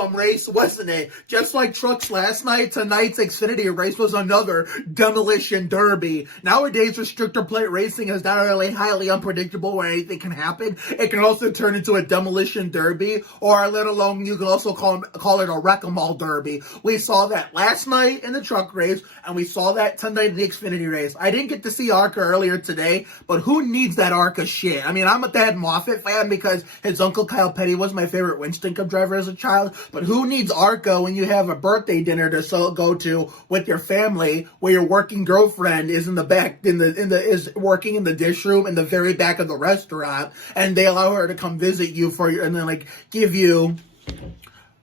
awesome race, wasn't it? Just like trucks last night, tonight's Xfinity race was another demolition derby. Nowadays, restrictor plate racing is not really highly unpredictable where anything can happen. It can also turn into a demolition derby, or let alone you can also call it a wreck-a-mall derby. We saw that last night in the truck race, and we saw that tonight in the Xfinity race. I didn't get to see ARCA earlier today, but who needs that ARCA shit? I mean, I'm a Thad Moffitt fan because his uncle Kyle Petty was my favorite Winston Cup driver as a child, but who needs ARCA when you have a birthday dinner to go to with your family where your working girlfriend is in the back, is working in the dish room in the very back of the restaurant, and they allow her to come visit you and then like give you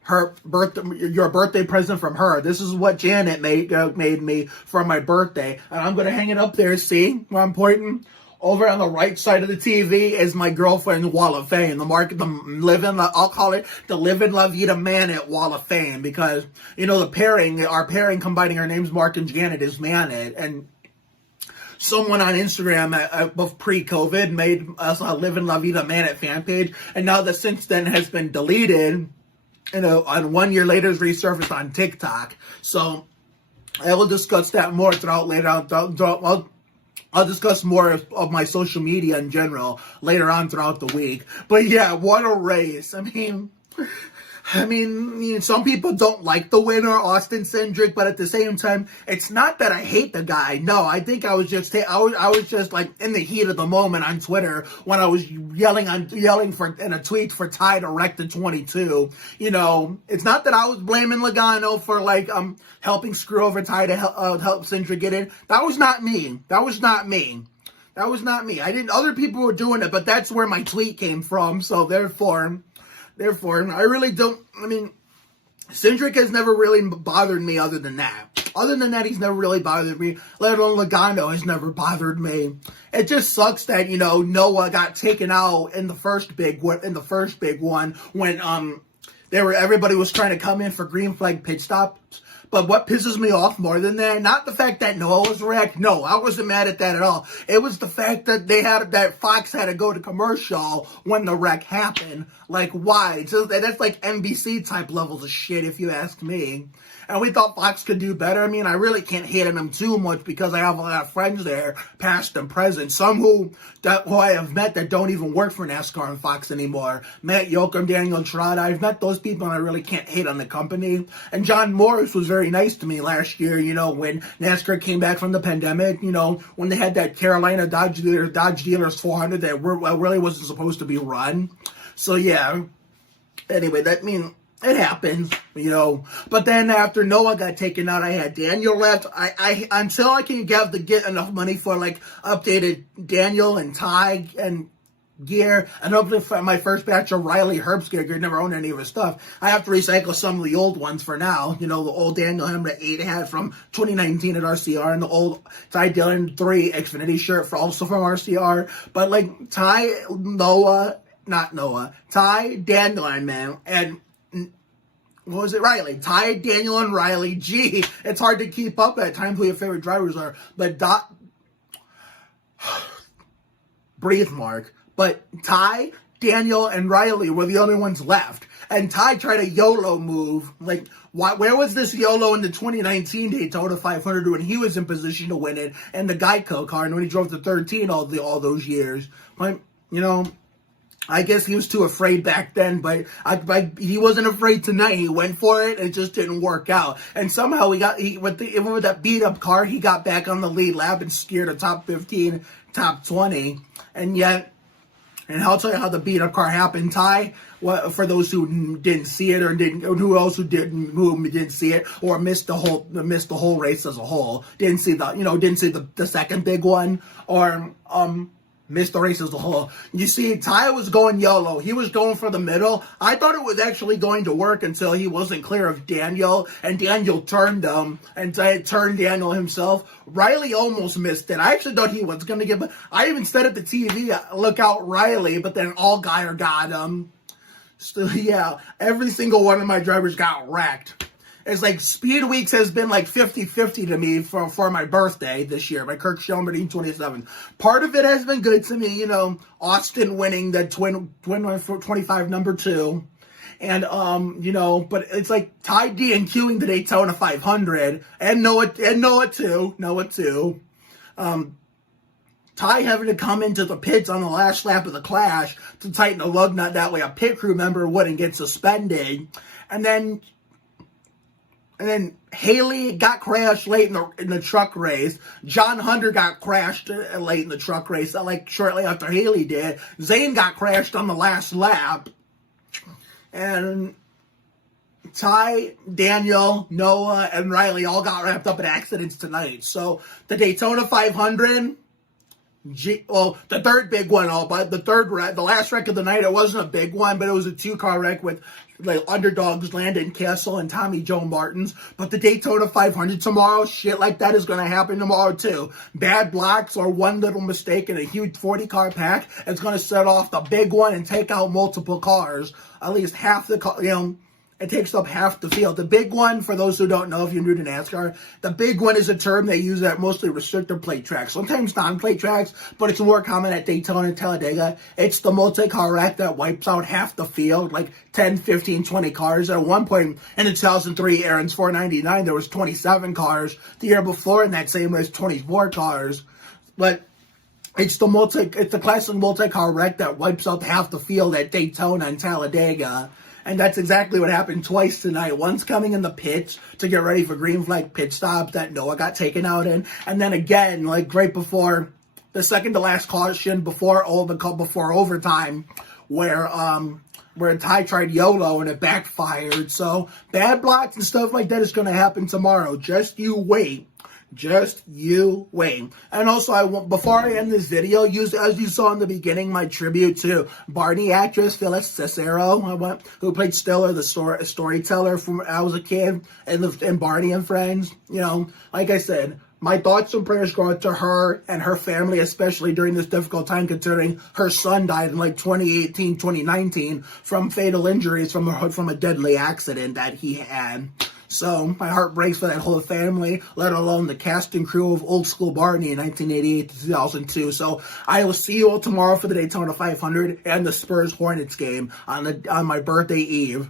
your birthday present from her. This is what Janet made me for my birthday, and I'm gonna hang it up there. See where I'm pointing? Over on the right side of the TV is my girlfriend's Wall of Fame. I'll call it the Living La Vida Manet Wall of Fame, because, you know, our pairing combining our names, Mark and Janet, is Manet. And someone on Instagram pre-COVID made us a Living La Vida Manet fan page. And now that since then has been deleted, you know, and 1 year later is resurfaced on TikTok. So I will discuss that more I'll discuss more of my social media in general later on throughout the week. But yeah, what a race. I mean, some people don't like the winner, Austin Cindric, but at the same time, it's not that I hate the guy. No, I think I was just like in the heat of the moment on Twitter when I was yelling in a tweet for Ty to wreck the 22. You know, it's not that I was blaming Logano for like helping screw over Ty to help Cindric get in. That was not me. Other people were doing it, but that's where my tweet came from. So therefore, I really don't, Cindric has never really bothered me other than that. Other than that, he's never really bothered me. Let alone Logano has never bothered me. It just sucks that, you know, Noah got taken out in the first big one when everybody was trying to come in for green flag pit stops. But what pisses me off more than that, not the fact that Noah was wrecked. No, I wasn't mad at that at all. It was the fact that Fox had to go to commercial when the wreck happened. Like, why? That's like NBC type levels of shit, if you ask me. And we thought Fox could do better. I mean, I really can't hate on them too much because I have a lot of friends there, past and present. Some who I have met that don't even work for NASCAR and Fox anymore. Matt Yoakum, Daniel Trotta. I've met those people and I really can't hate on the company. And John Morris was very nice to me last year, you know, when NASCAR came back from the pandemic, you know, when they had that Carolina Dodge Dealers 400 that really wasn't supposed to be run. So, yeah. Anyway, it happens, you know. But then after Noah got taken out, I had Daniel left. I until I can get enough money for like updated Daniel and Ty and gear, and hopefully for my first batch of Riley Herbst gear. I never owned any of his stuff. I have to recycle some of the old ones for now. You know, the old Daniel Hemrick 8 hat from 2019 at RCR, and the old Ty Dillon 3 Xfinity shirt also from RCR. But like Ty, Daniel, man, and what was it? Riley. Ty, Daniel, and Riley. Gee, it's hard to keep up at times who your favorite drivers are. But breathe, Mark. But Ty, Daniel, and Riley were the only ones left. And Ty tried a YOLO move. Like, where was this YOLO in the 2019 Daytona 500 when he was in position to win it, and the Geico car, and when he drove the 13 all those years? But, you know, I guess he was too afraid back then, but he wasn't afraid tonight. He went for it. It just didn't work out. And somehow with that beat up car, he got back on the lead lap and scared a top 15, top 20. And I'll tell you how the beat up car happened. Ty, for those who didn't see it, or who didn't see it, or missed the whole race as a whole, didn't see the second big one, or missed the race as a whole. You see, Ty was going YOLO. He was going for the middle. I thought it was actually going to work until he wasn't clear of Daniel, and Daniel turned him, and Ty turned Daniel himself. Riley almost missed it. I actually thought he was going to get, but I even said at the TV, look out Riley, but then Allgaier got him. So yeah, every single one of my drivers got wrecked. It's like Speed Weeks has been like 50-50 to me for my birthday this year, my Kirk Shelmerdine 27. Part of it has been good to me, you know, Austin winning the twin 25 number 2. And, but it's like Ty DNQing the Daytona 500 and Noah too. Ty having to come into the pits on the last lap of the Clash to tighten the lug nut. That way a pit crew member wouldn't get suspended. And then Haley got crashed late in the truck race. John Hunter got crashed late in the truck race, like shortly after Haley did. Zane got crashed on the last lap. And Ty, Daniel, Noah, and Riley all got wrapped up in accidents tonight. So the Daytona 500... the third big one, but the last wreck of the night, it wasn't a big one, but it was a 2-car wreck with like underdogs Landon Castle and Tommy Joe Martins. But the Daytona 500 tomorrow, shit like that is going to happen tomorrow too. Bad blocks or one little mistake in a huge 40-car pack is going to set off the big one and take out multiple cars. At least half the car, it takes up half the field. The big one, for those who don't know, if you're new to NASCAR, the big one is a term they use at mostly restrictor plate tracks. Sometimes non-plate tracks, but it's more common at Daytona and Talladega. It's the multi-car wreck that wipes out half the field, like 10, 15, 20 cars. At one point in the 2003 Aaron's 499, there was 27 cars. The year before, in that same race, 24 cars. But it's the classic multi-car wreck that wipes out half the field at Daytona and Talladega. And that's exactly what happened twice tonight. Once coming in the pits to get ready for green flag pit stops that Noah got taken out in. And then again, like right before the second to last caution, before overtime, where Ty tried YOLO and it backfired. So bad blocks and stuff like that is going to happen tomorrow. Just you wait. Just you wait. And also, before I end this video, as you saw in the beginning, my tribute to Barney actress Phyllis Cicero, who played Stella the Storyteller from when I was a kid, in Barney and Friends. Like I said, my thoughts and prayers go out to her and her family, especially during this difficult time, considering her son died in like 2018, 2019 from fatal injuries from a deadly accident that he had. So my heart breaks for that whole family, let alone the cast and crew of Old School Barney in 1988 to 2002. So I will see you all tomorrow for the Daytona 500 and the Spurs Hornets game on my birthday eve.